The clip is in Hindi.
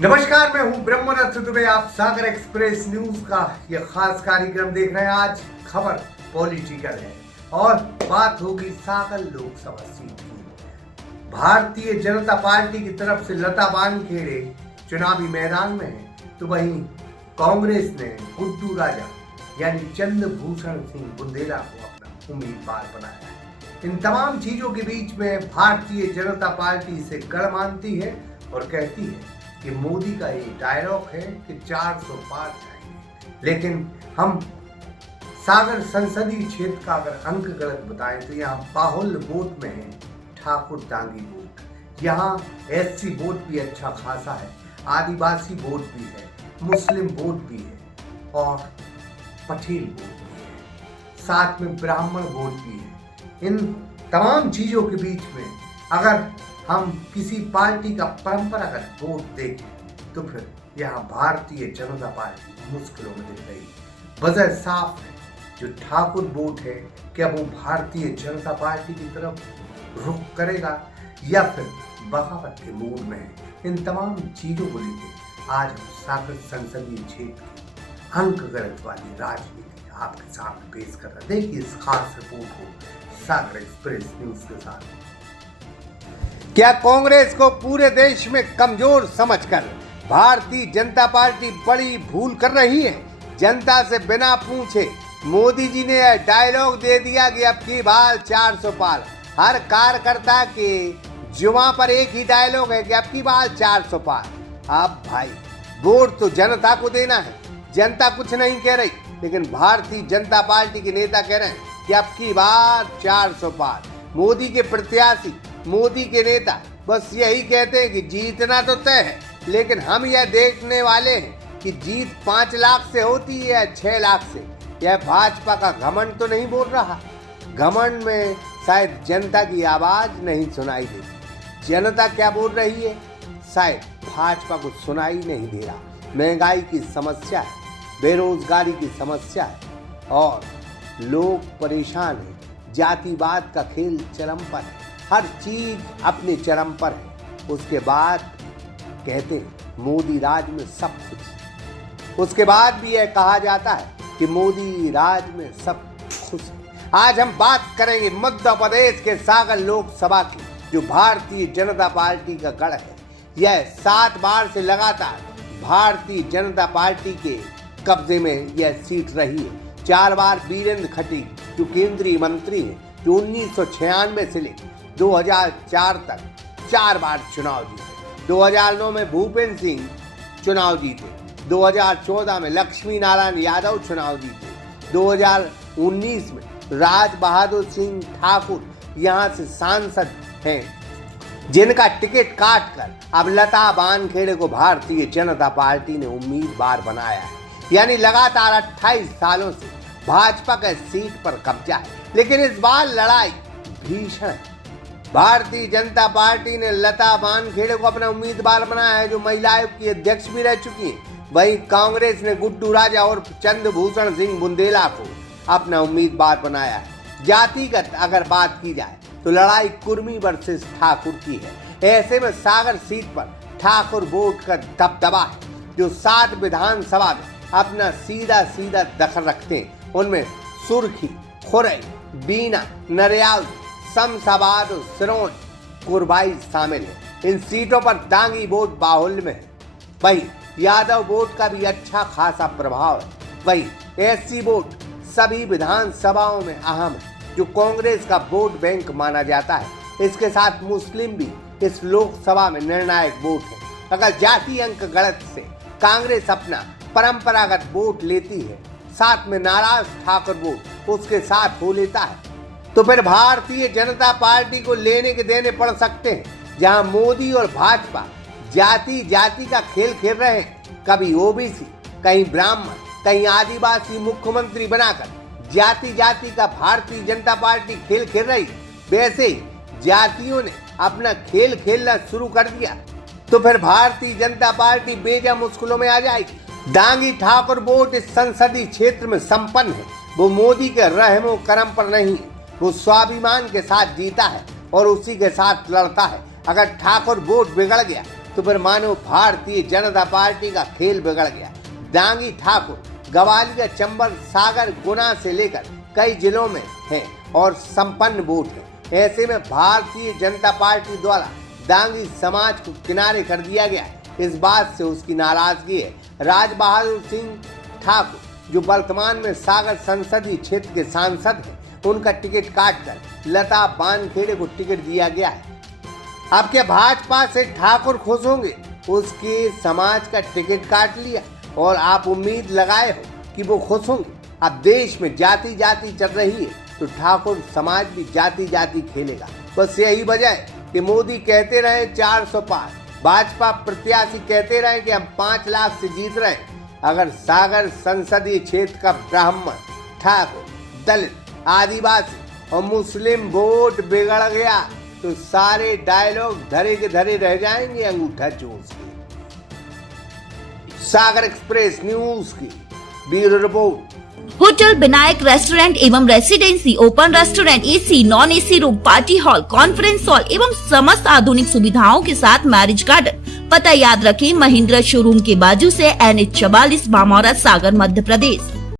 नमस्कार, मैं हूं ब्रह्मदत्त दुबे। आप सागर एक्सप्रेस न्यूज का यह खास कार्यक्रम देख रहे हैं। आज खबर पॉलिटिकल है और बात होगी सागर लोकसभा सीट की। भारतीय जनता पार्टी की तरफ से लता वानखेड़े चुनावी मैदान में है, तो वहीं कांग्रेस ने गुड्डू राजा यानी चंद्रभूषण सिंह बुंदेला को अपना उम्मीदवार बनाया है। इन तमाम चीजों के बीच में भारतीय जनता पार्टी इसे गढ़ मानती है और कहती है कि मोदी का ये डायलॉग है कि 400 पार जाएंगे। लेकिन हम सागर संसदीय क्षेत्र का अगर अंक गलत बताएं तो यहाँ बाहुल्य वोट में है ठाकुर दांगी वोट, यहाँ एससी वोट भी अच्छा खासा है, आदिवासी वोट भी है, मुस्लिम वोट भी है और पटेल वोट भी है, साथ में ब्राह्मण वोट भी है। इन तमाम चीजों के बीच में अगर हम किसी पार्टी का परंपरागत वोट देखें तो फिर यहाँ भारतीय जनता पार्टी मुश्किलों में दिख रही है। वजह साफ है, जो ठाकुर वोट है क्या वो भारतीय जनता पार्टी की तरफ रुख करेगा या फिर बगावत के मूड में है। इन तमाम चीजों को लेकर आज हम सागर संसदीय क्षेत्र की अंक गलत वाली राजनीति आपके सामने पेश कर रहे हैं। देखिए इस खास रिपोर्ट को सागर एक्सप्रेस न्यूज के साथ। क्या कांग्रेस को पूरे देश में कमजोर समझकर भारतीय जनता पार्टी बड़ी भूल कर रही है? जनता से बिना पूछे मोदी जी ने डायलॉग दे दिया कि अब की बार 400 पार। हर कार्यकर्ता के जुबान पर एक ही डायलॉग है कि अब की बार 400 पार। अब भाई वोट तो जनता को देना है, जनता कुछ नहीं कह रही, लेकिन भारतीय जनता पार्टी के नेता कह रहे हैं कि अब की बार 400 पार। मोदी के प्रत्याशी, मोदी के नेता बस यही कहते हैं कि जीतना तो तय है, लेकिन हम यह देखने वाले हैं कि जीत 5 लाख से होती है या 6 लाख से। यह भाजपा का घमंड तो नहीं बोल रहा, घमंड में शायद जनता की आवाज नहीं सुनाई देती। जनता क्या बोल रही है? शायद भाजपा को सुनाई नहीं दे रहा। महंगाई की समस्या है, बेरोजगारी की समस्या है और लोग परेशान हैं। जातिवाद का खेल चरम पर है, हर चीज अपने चरम पर है। उसके बाद कहते हैं मोदी राज में सब कुछ है। उसके बाद भी यह कहा जाता है कि मोदी राज में सब खुश है। आज हम बात करेंगे मध्य प्रदेश के सागर लोकसभा की, जो भारतीय जनता पार्टी का गढ़ है। यह 7 बार से लगातार भारतीय जनता पार्टी के कब्जे में यह सीट रही है। 4 बार वीरेंद्र खटीक जो केंद्रीय मंत्री हैं, जो 1996 से लेकर 2004 तक 4 बार चुनाव जीते। 2009 में भूपेंद्र सिंह चुनाव जीते, 2014 में लक्ष्मी नारायण यादव चुनाव जीते, 2019 में राज बहादुर सिंह ठाकुर यहाँ से सांसद हैं, जिनका टिकट काटकर अब लता वानखेड़े को भारतीय जनता पार्टी ने उम्मीदवार बनाया है। यानी लगातार 28 सालों से भाजपा का सीट पर कब्जा है, लेकिन इस बार लड़ाई भीषण है। भारतीय जनता पार्टी ने लता वानखेड़े को अपना उम्मीदवार बनाया है, जो महिला आयोग की अध्यक्ष भी रह चुकी हैं। वहीं कांग्रेस ने गुड्डू राजा और चंद्रभूषण सिंह बुंदेला को अपना उम्मीदवार बनाया है। जातिगत अगर बात की जाए तो लड़ाई कुर्मी वर्सेस ठाकुर की है। ऐसे में सागर सीट पर ठाकुर वोट का दबदबा है, जो 7 विधानसभा में अपना सीधा दखल रखते हैं। उनमें सुर्खी, खुरई, बीना, नरियाल, शमशाबाद और सिरोंज कुरबाई शामिल है। इन सीटों पर दांगी वोट बाहुल्य में है। वहीं यादव वोट का भी अच्छा खासा प्रभाव है। वहीं एससी वोट सभी विधानसभाओं में अहम है, जो कांग्रेस का वोट बैंक माना जाता है। इसके साथ मुस्लिम भी इस लोकसभा में निर्णायक वोट है। अगर जाति अंक गणित से कांग्रेस अपना परंपरागत वोट लेती है, साथ में नाराज ठाकुर वोट उसके साथ हो लेता है, तो फिर भारतीय जनता पार्टी को लेने के देने पड़ सकते हैं। जहां मोदी और भाजपा जाति का खेल खेल रहे हैं, कभी ओबीसी, कहीं ब्राह्मण, कहीं आदिवासी मुख्यमंत्री बनाकर जाति का भारतीय जनता पार्टी खेल खेल रही, वैसे ही जातियों ने अपना खेल खेलना शुरू कर दिया, तो फिर भारतीय जनता पार्टी बेजा मुश्किलों में आ जाएगी। दांगी ठाकुर वोट इस संसदीय क्षेत्र में संपन्न है। वो मोदी के रहमो करम पर नहीं, वो स्वाभिमान के साथ जीता है और उसी के साथ लड़ता है। अगर ठाकुर वोट बिगड़ गया तो फिर मानो भारतीय जनता पार्टी का खेल बिगड़ गया। दांगी ठाकुर ग्वालियर, चंबल, सागर, गुना से लेकर कई जिलों में हैं और संपन्न वोट है। ऐसे में भारतीय जनता पार्टी द्वारा दांगी समाज को किनारे कर दिया गया है। इस बात से उसकी नाराजगी है। राज बहादुर सिंह ठाकुर, जो वर्तमान में सागर संसदीय क्षेत्र के सांसद हैं, उनका टिकट काटकर लता बानखेड़े को टिकट दिया गया है। अब क्या भाजपा से ठाकुर खुश होंगे? उसके समाज का टिकट काट लिया और आप उम्मीद लगाए हो कि वो खुश होंगे। अब देश में जाति जाति चल रही है तो ठाकुर समाज भी जाति जाति खेलेगा। बस यही वजह है कि मोदी कहते रहे 400 पार, भाजपा प्रत्याशी कहते रहे कि हम 5 लाख से जीत रहे हैं। अगर सागर संसदीय क्षेत्र का ब्राह्मण, ठाकुर, दलित, आदिवासी और मुस्लिम वोट बिगड़ गया तो सारे डायलॉग धरे के धरे रह जाएंगे अंगूठा चूस के। सागर एक्सप्रेस न्यूज की bureau report. Hotel Vinayak restaurant एवं residency, open restaurant, AC, non AC room, party hall, conference hall एवं समस्त आधुनिक सुविधाओं के साथ मैरिज गार्डन। पता याद रखें, महिंद्रा शोरूम के बाजू से NH 44, बामौरा, सागर, मध्य प्रदेश।